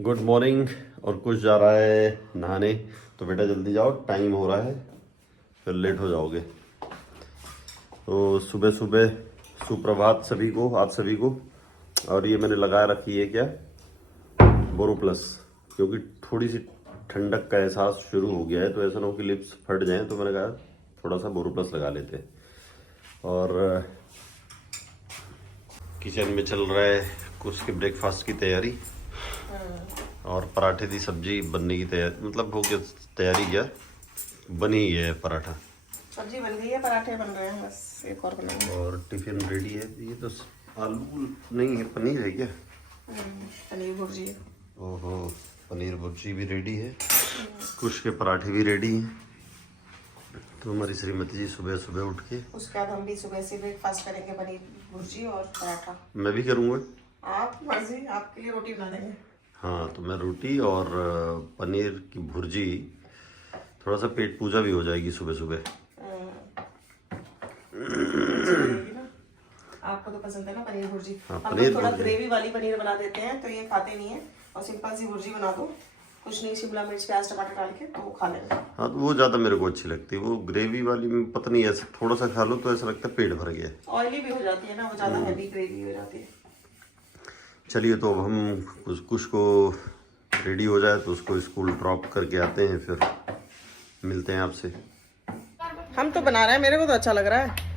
Good morning. और कुछ जा रहा है नहाने, तो बेटा जल्दी जाओ, टाइम हो रहा है, फिर लेट हो जाओगे। तो सुबह सुबह सुप्रभात सभी को, आप सभी को। और ये मैंने लगा रखी है क्या, बोरो प्लस, क्योंकि थोड़ी सी ठंडक का एहसास शुरू हो गया है, तो ऐसा ना हो कि लिप्स फट जाएं, तो मैंने कहा थोड़ा सा बोरो प्लस लगा लेते हैं। और किचन में चल रहा है कुछ के ब्रेकफास्ट की तैयारी, और पराठे की सब्जी बनने की तैयारी, मतलब हो गया तैयारी, क्या बनी ही है। पराठा सब्जी बन गई है, पराठे बन रहे हैं, बस एक और बनाएंगे। और टिफिन रेडी है। ये तो आलू नहीं है, पनीर है क्या? पनीर भुर्जी। ओहो, पनीर भुर्जी भी रेडी है, कुछ के पराठे भी रेडी हैं। तो हमारी श्रीमती जी सुबह सुबह उठ के, उसके बाद हम भी सुबह से ब्रेकफास्ट करेंगे, पनीर भुर्जी और पराठा। मैं भी करूँगा। आप मर्जी, आपके लिए रोटी बना देंगे। हाँ, तो मैं रोटी और पनीर की भुर्जी, थोड़ा सा पेट पूजा भी हो जाएगी सुबह सुबह। आपको तो पसंद है ना पनीर भुर्जी। हाँ, हम पनीर लोग थोड़ा भुर्जी। ग्रेवी वाली पनीर बना देते हैं, तो ये खाते नहीं है, और सिंपल सी भुर्जी बना दो, कुछ नहीं, शिमला मिर्च प्याज टमाटर डाल के, तो वो खा लेंगे। हाँ, तो वो ज़्यादा मेरे को अच्छी लगती है। वो ग्रेवी वाली में पता नहीं, ऐसा थोड़ा सा खा लो तो ऐसा लगता है पेट भर गया। ऑयली भी हो जाती है ना, वो ज़्यादा हैवी ग्रेवी हो जाती है। चलिए, तो अब हम कुछ को रेडी हो जाए तो उसको स्कूल ड्रॉप करके आते हैं, फिर मिलते हैं आपसे। हम तो बना रहे हैं, मेरे को तो अच्छा लग रहा है।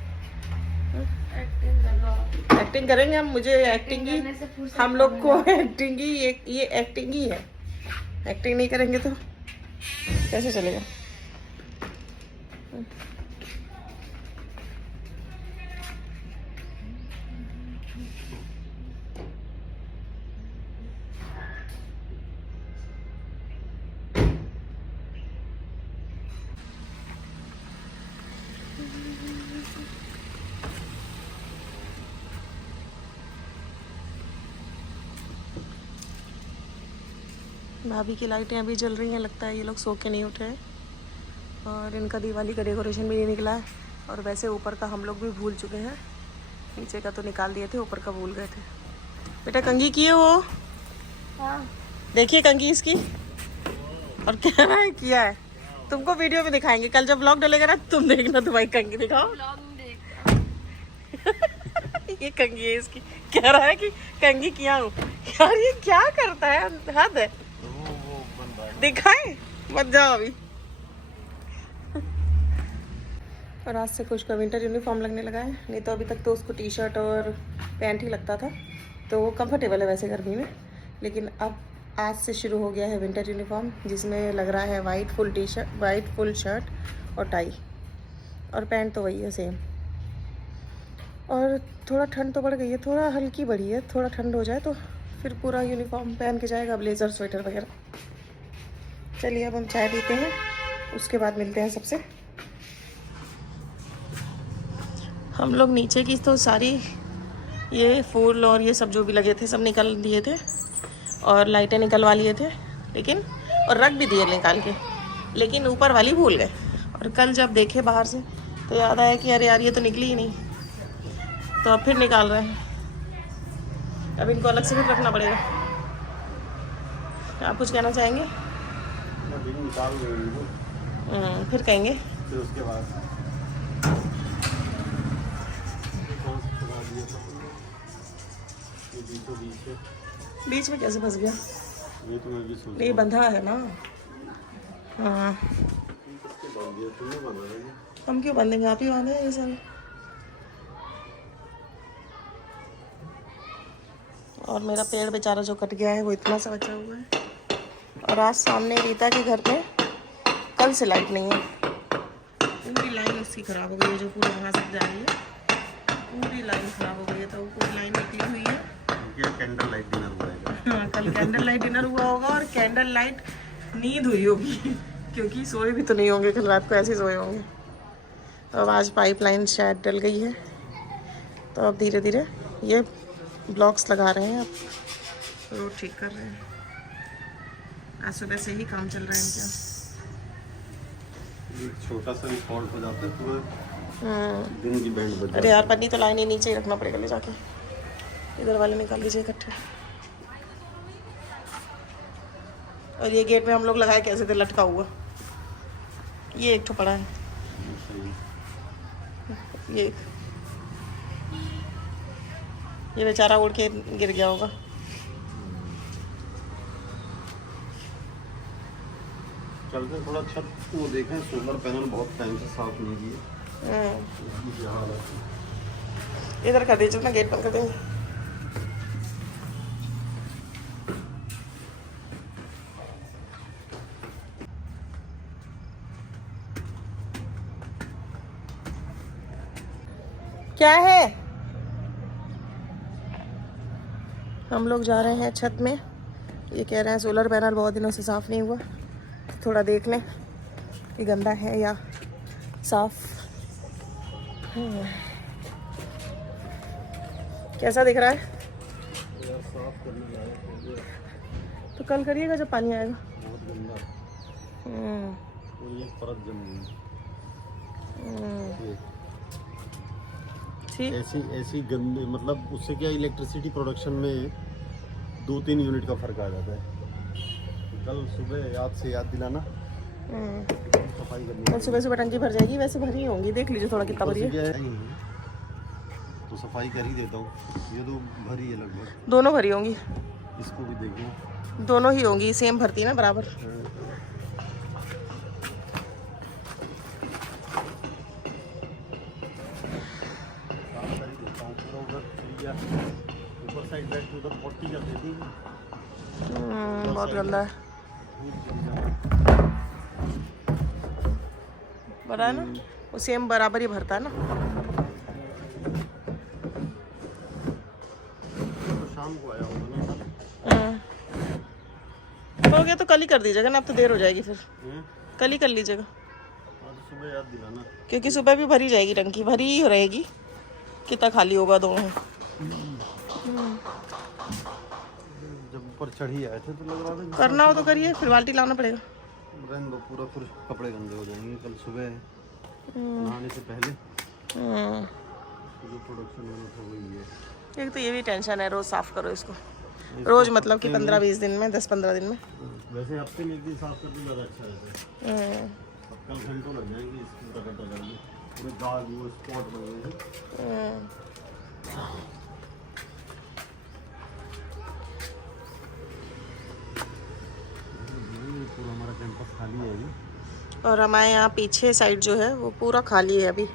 एक्टिंग करेंगे हम, मुझे एक्टिंग ही, हम लोग को एक्टिंग ही, ये एक्टिंग ही है। एक्टिंग नहीं करेंगे तो कैसे चलेगा। भाभी की लाइटें अभी जल रही हैं, लगता है ये लोग सो के नहीं उठे हैं, और इनका दिवाली का डेकोरेशन भी नहीं निकला है। और वैसे ऊपर का हम लोग भी भूल चुके हैं, नीचे का तो निकाल दिए थे, ऊपर का भूल गए थे। बेटा कंघी की है वो, देखिए कंघी इसकी, और कह रहा है किया है। तुमको वीडियो में दिखाएंगे, कल जब व्लॉग डलेगा ना, तुम देखना, तुम्हारी कंघी दिखाओ। ये कंघी है इसकी, कह रहा है कि कंघी किया हूँ। यार ये क्या करता है, हद है। दिखाए मत जाओ अभी। और आज से कुछ का विंटर यूनिफॉर्म लगने लगा है, नहीं तो अभी तक तो उसको टी शर्ट और पैंट ही लगता था, तो वो कंफर्टेबल है वैसे गर्मी में। लेकिन अब आज से शुरू हो गया है विंटर यूनिफॉर्म, जिसमें लग रहा है white full T shirt, white full shirt और टाई, और पैंट तो वही है सेम। और थोड़ा ठंड तो बढ़ गई है, थोड़ा हल्की बढ़ी है, थोड़ा ठंड हो जाए तो फिर पूरा यूनिफॉर्म पहन के जाएगा, ब्लेजर स्वेटर वगैरह। चलिए अब हम चाय पीते हैं, उसके बाद मिलते हैं सबसे। हम लोग नीचे की तो सारी ये फूल और ये सब जो भी लगे थे सब निकल दिए थे, और लाइटें निकलवा लिए थे, लेकिन और रख भी दिए निकाल के, लेकिन ऊपर वाली भूल गए। और कल जब देखे बाहर से तो याद आया कि अरे यार ये तो निकली ही नहीं, तो अब फिर निकाल रहे हैं। अब इनको अलग से भी रखना पड़ेगा। आप कुछ कहना चाहेंगे? फिर कहेंगे, फिर उसके बाद बीच में कैसे फंस गया? ये तो मैं भी सोच ये बंधा है ना। हाँ, हम क्यों बांधेंगे, आप ही बांधे ये सारे। और मेरा पेड़ बेचारा जो कट गया है वो इतना सा बचा हुआ है। और आज सामने रीता के घर पे कल से लाइट नहीं है, पूरी लाइन उसकी ख़राब हो गई है, जो पूरा वहाँ से जा रही है, पूरी लाइन ख़राब हो गई है। तो वो पूरी लाइन निकली हुई है। कैंडल लाइट डिनर हुआ है। हाँ, कल कैंडल लाइट डिनर हुआ होगा, और कैंडल लाइट नींद हुई होगी, क्योंकि सोए भी तो नहीं होंगे कल रात को, ऐसे सोए होंगे। तो अब आज पाइपलाइन शायद डल गई है, तो अब धीरे धीरे ये ब्लॉक्स लगा रहे हैं, अब रोड ठीक कर रहे हैं। आज सुबह से ही काम चल रहा है इनका। छोटा सा भी फॉल्ट हो जाता है, पूरा दिन की बैंड बज। अरे यार पन्नी तो लाइन ही नीचे ही रखना पड़ेगा ले जाके, इधर वाले निकाल दीजिए इकट्ठे। और ये गेट में हम लोग लगाए कैसे थे लटका हुआ, ये एक ठो पड़ा है, ये बेचारा उड़ के गिर गया होगा। चलते थोड़ा छत वो देखें, सोलर पैनल बहुत टाइम से साफ नहीं किए। इधर कर दीजिए ना, गेट बंद कर देंगे। क्या है? हम लोग जा रहे हैं छत में। ये कह रहे हैं सोलर पैनल बहुत दिनों से साफ नहीं हुआ, थोड़ा देख लें कि गंदा है या साफ। कैसा दिख रहा है? तो कल करिएगा जब पानी आएगा। ठीक। ऐसी गंदी, मतलब उससे क्या इलेक्ट्रिसिटी प्रोडक्शन में 2-3 यूनिट का फर्क आ जाता है। कल सुबह याद दिलाना, सफाई करनी। कल सुबह टंकी भर जाएगी, वैसे भरी होंगी, देख लीजिए थोड़ा कितना भरी है। तो सफाई कर ही देता हूँ, ये तो भरी है लगभग। दोनों भरी होंगी, इसको भी देखो, दोनों ही होंगी, सेम भरती है ना बराबर। ऊपर साइड बैठ के उधर 40 कर देती है। बहुत गंदा है, बड़ा है ना, वो सेम बराबर ही भरता है ना। तो शाम को आया होगा ना। हो गया तो कल ही कर दीजिएगा ना, अब तो देर हो जाएगी फिर। कल ही कर लीजिएगा, सुबह याद दिलाना, क्योंकि सुबह भी भरी जाएगी, टंकी भरी ही रहेगी। कितना खाली होगा दोनों। जब ऊपर चढ़ी आए थे तो लग रहा था करना हो तो करिए, फिर बाल्टी लाना पड़ेगा। रहने दो, पूरा फिर कपड़े गंदे हो जाएंगे कल सुबह नहाने से पहले। जो प्रोडक्शन होना था वही है। एक तो ये भी टेंशन है, रोज साफ करो इसको, रोज मतलब कि 15-20 दिन में, 10-15 दिन में। वैसे हफ्ते में एक दिन साफ करके ज़्यादा अच्छा रहता है। अब कल घंटों लग जाएंगे इसको टका करके, पूरे दाग वो स्पॉट बन गए हैं। पूरा हमारा कैंपस खाली है अभी, और हमारे यहाँ पीछे साइड जो है वो पूरा खाली है अभी,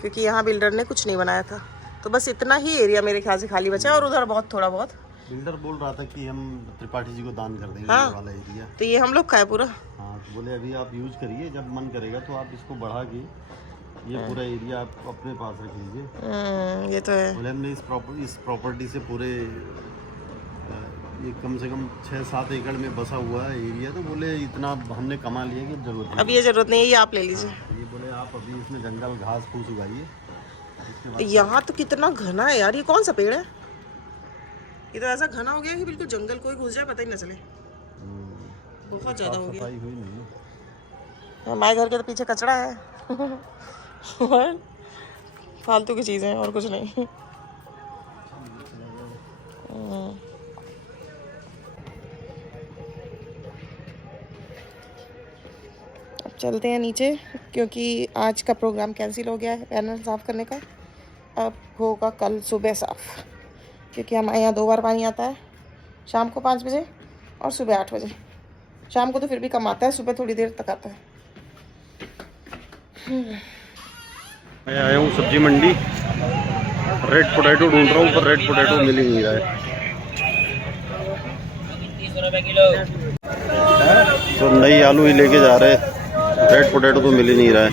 क्योंकि यहाँ बिल्डर ने कुछ नहीं बनाया था, तो बस इतना ही एरिया मेरे ख्याल से खाली बचा है, और उधर बहुत थोड़ा बहुत। बिल्डर बोल रहा था कि हम त्रिपाठी जी को दान कर देंगे। हाँ, ये वाला एरिया तो ये हम लोग का है पूरा। हाँ, तो बोले अभी आप यूज करिए, जब मन करेगा तो आप इसको बढ़ा के ये पूरा एरिया आप अपने पास रख लीजिए। ये तो है। बोले हमने इस प्रॉपर्टी से पूरे ये कम से कम 6-7 एकड़ में बसा हुआ है एरिया, तो बोले इतना हमने कमा लिया कि जरूरत नहीं, अब ये जरूरत नहीं है, ये आप ले लीजिए। ये बोले आप अभी इसमें जंगल घास फूस उगाइए। यहाँ तो कितना घना है यार, ये कौन सा पेड़ है? ये तो ऐसा घना हो गया कि बिल्कुल जंगल, कोई घुस जाए पता ही ना चले, बहुत ज्यादा हो गया। सफाई हुई नहीं। हमारे घर के तो पीछे कचरा है और फालतू की चीजें, और कुछ नहीं। अब चलते हैं नीचे, क्योंकि आज का प्रोग्राम कैंसिल हो गया है पैनल साफ करने का। अब होगा कल सुबह साफ, क्योंकि हमारे यहाँ 2 बार पानी आता है, शाम को 5 बजे और सुबह 8 बजे। शाम को तो फिर भी कम आता है, सुबह थोड़ी देर तक आता है। मैं आया हूँ सब्जी मंडी, रेड पोटैटो ढूंढ रहा हूँ, पर रेड पोटैटो मिल ही नहीं रहा है। 30 रुपए किलो। तो नई आलू ही लेके जा रहे हैं, रेड पोटैटो तो मिल ही नहीं रहा है।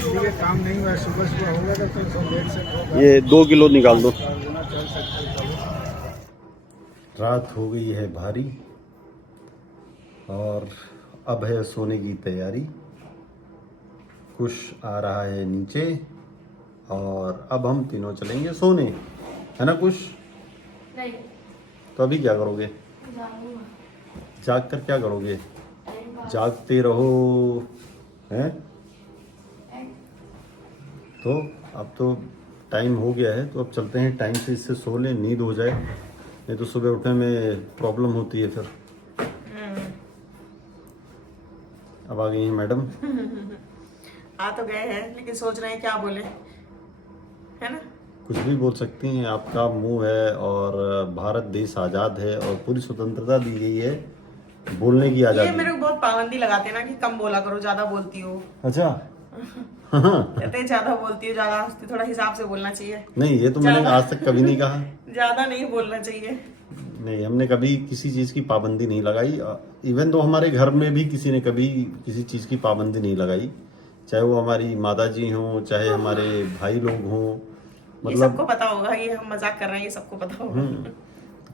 ये 2 किलो निकाल दो। रात हो गई है भारी और अब है सोने की तैयारी। कुश आ रहा है नीचे और अब हम तीनों चलेंगे सोने, है ना कुश? नहीं। तो अभी क्या करोगे? जाग कर क्या करोगे? जागते रहो, हैं? तो अब तो टाइम हो गया है, तो अब चलते हैं, टाइम से इससे सो लें, नींद हो जाए, नहीं तो सुबह उठने में प्रॉब्लम होती है फिर। अब आ गई हैं मैडम। आ तो गए हैं लेकिन सोच रहे हैं क्या बोले, है ना। कुछ भी बोल सकती हैं, आपका मुंह है और भारत देश आज़ाद है और पूरी स्वतंत्रता दी गई है बोलने की ये आज़ादी। मेरे को बहुत पाबंदी लगाते हैं ना कि कम बोला करो, ज्यादा बोलती हो। अच्छा। कहते हैं ज्यादा बोलती हो, ज्यादा हंसती, थोड़ा हिसाब से बोलना चाहिए। नहीं, ये तो मैंने आज तक कभी नहीं कहा। ज्यादा नहीं बोलना चाहिए। नहीं, हमने कभी किसी चीज़ की पाबंदी नहीं लगाई। इवन तो हमारे घर में भी किसी ने कभी किसी चीज़ की पाबंदी नहीं लगाई, चाहे वो हमारी माता जी हों, चाहे हमारे भाई लोग हों। ये सबको पता होगा, ये हम मजाक कर रहे हैं, ये सबको पता होगा।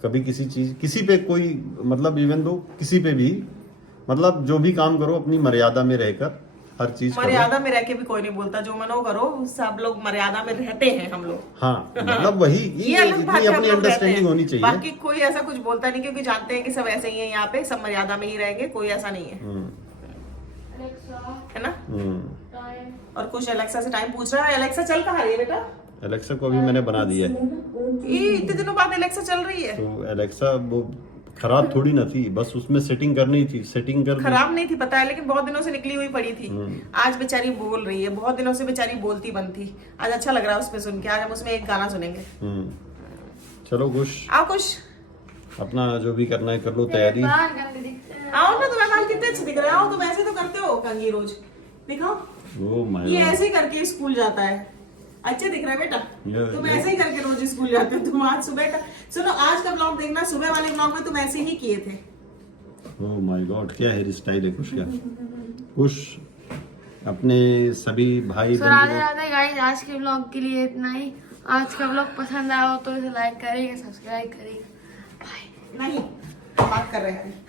कभी किसी चीज किसी पे कोई मतलब इवन दो किसी पे भी मतलब जो भी काम करो अपनी मर्यादा में रहकर हर चीज करो। मर्यादा में रह के भी कोई नहीं बोलता, जो मनो करो, सब लोग मर्यादा में रहते हैं हम लोग। हाँ, मतलब वही ये अलग बात इतनी है, हम अपनी लोग रहते अंडरस्टैंडिंग हैं। होनी चाहिए। बाकी कोई ऐसा कुछ बोलता नहीं, क्योंकि जानते हैं कि सब ऐसे ही हैं, यहाँ पे सब मर्यादा में ही रहेंगे, कोई ऐसा नहीं है, है ना। और कुछ एलेक्सा से टाइम पूछ रहा है। एलेक्सा चल कहाँ रही है बेटा? एलेक्सा को अभी मैंने बना दिया है। ये इतने दिनों बाद एलेक्सा चल रही है। तो एलेक्सा वो खराब थोड़ी ना थी, बस उसमें सेटिंग करनी थी, सेटिंग कर दी। खराब नहीं थी पता है, लेकिन बहुत दिनों से निकली हुई पड़ी थी। आज बेचारी बोल रही है, बहुत दिनों से बेचारी बोलती बंद थी। आज अच्छा लग रहा है उसमें सुन के। आज हम उसमें एक गाना सुनेंगे। चलो खुश, आओ खुश, अपना जो भी करना है कर लो तैयारी। आओ ना, तुम्हारे बाल कितने अच्छे दिख रहे हैं। आओ, तुम ऐसे तो करते हो कंघी रोज, दिखाओ। ओ माय ये गॉड, ऐसे ही करके स्कूल जाता है, अच्छे दिख रहा है बेटा। तुम ऐसे ही करके रोज स्कूल जाते हो। तुम आज सुबह का सुनो, आज का ब्लॉग देखना, सुबह वाले ब्लॉग में तुम ऐसे ही किए थे। ओ माय गॉड, क्या हेयर स्टाइल है खुश का। खुश अपने सभी भाई तो राधे राधे गाइस, आज के ब्लॉग के लिए इतना ही। आज का ब्लॉग पसंद आया हो तो इसे लाइक करेंगे, सब्सक्राइब करेंगे। नहीं, बात कर रहे हैं।